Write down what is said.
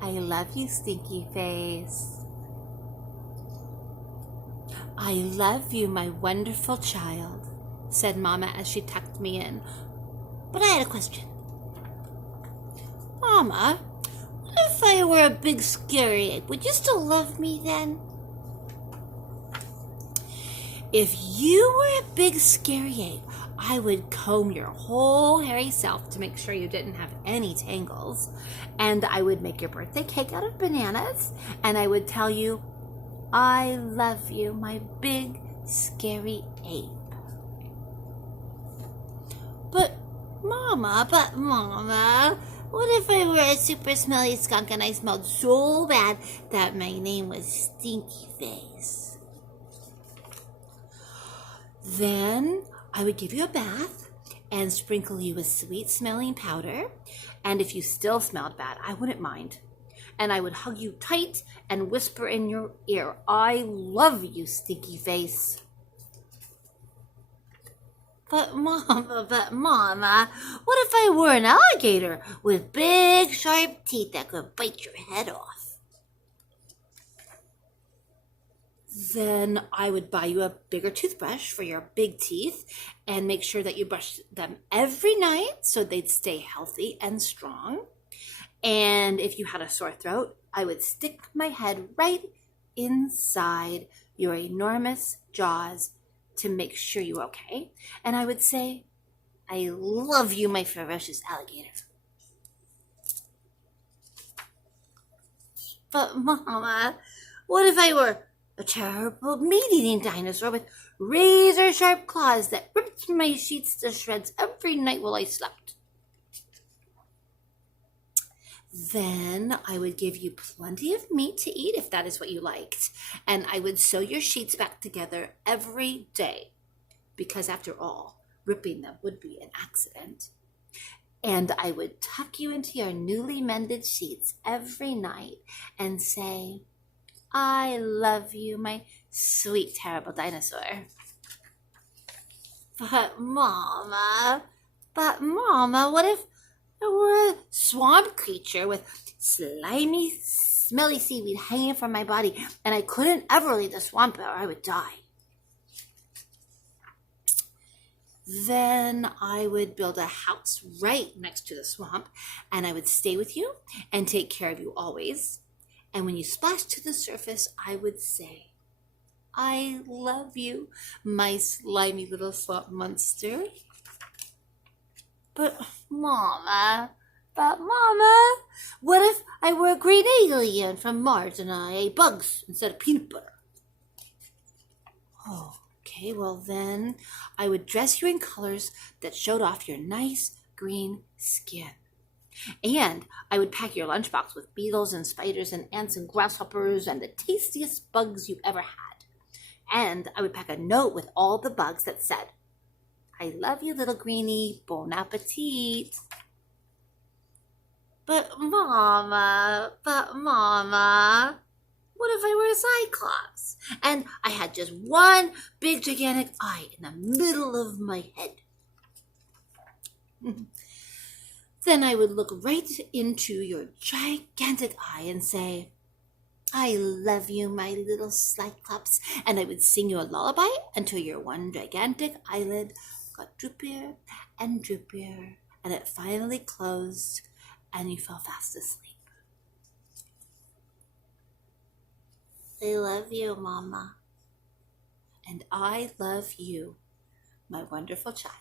I love you, Stinky Face. I love you, my wonderful child, said Mama as she tucked me in. But I had a question. Mama, what if I were a big scary egg? Would you still love me then? If you were a big scary egg, I would comb your whole hairy self to make sure you didn't have any tangles. And I would make your birthday cake out of bananas. And I would tell you, I love you, my big scary ape. But Mama, what if I were a super smelly skunk and I smelled so bad that my name was Stinky Face? Then I would give you a bath and sprinkle you with sweet-smelling powder. And if you still smelled bad, I wouldn't mind. And I would hug you tight and whisper in your ear, I love you, Stinky Face. But Mama, what if I were an alligator with big, sharp teeth that could bite your head off? Then I would buy you a bigger toothbrush for your big teeth and make sure that you brush them every night so they'd stay healthy and strong. And if you had a sore throat, I would stick my head right inside your enormous jaws to make sure you're okay. And I would say, I love you, my ferocious alligator. But Mama, what if I were a terrible meat-eating dinosaur with razor-sharp claws that ripped my sheets to shreds every night while I slept? Then I would give you plenty of meat to eat if that is what you liked. And I would sew your sheets back together every day. Because after all, ripping them would be an accident. And I would tuck you into your newly mended sheets every night and say, I love you, my sweet, terrible dinosaur. But Mama, what if I were a swamp creature with slimy, smelly seaweed hanging from my body and I couldn't ever leave the swamp or I would die? Then I would build a house right next to the swamp and I would stay with you and take care of you always. And when you splash to the surface, I would say, I love you, my slimy little swamp monster. But Mama, what if I were a green alien from Mars and I ate bugs instead of peanut butter? Oh, okay, well then I would dress you in colors that showed off your nice green skin. And I would pack your lunchbox with beetles and spiders and ants and grasshoppers and the tastiest bugs you've ever had. And I would pack a note with all the bugs that said, I love you, little greenie, bon appetit. But Mama, what if I were a cyclops? And I had just one big gigantic eye in the middle of my head. Then I would look right into your gigantic eye and say, I love you, my little cyclops. And I would sing you a lullaby until your one gigantic eyelid got droopier and droopier, and it finally closed, and you fell fast asleep. I love you, Mama. And I love you, my wonderful child.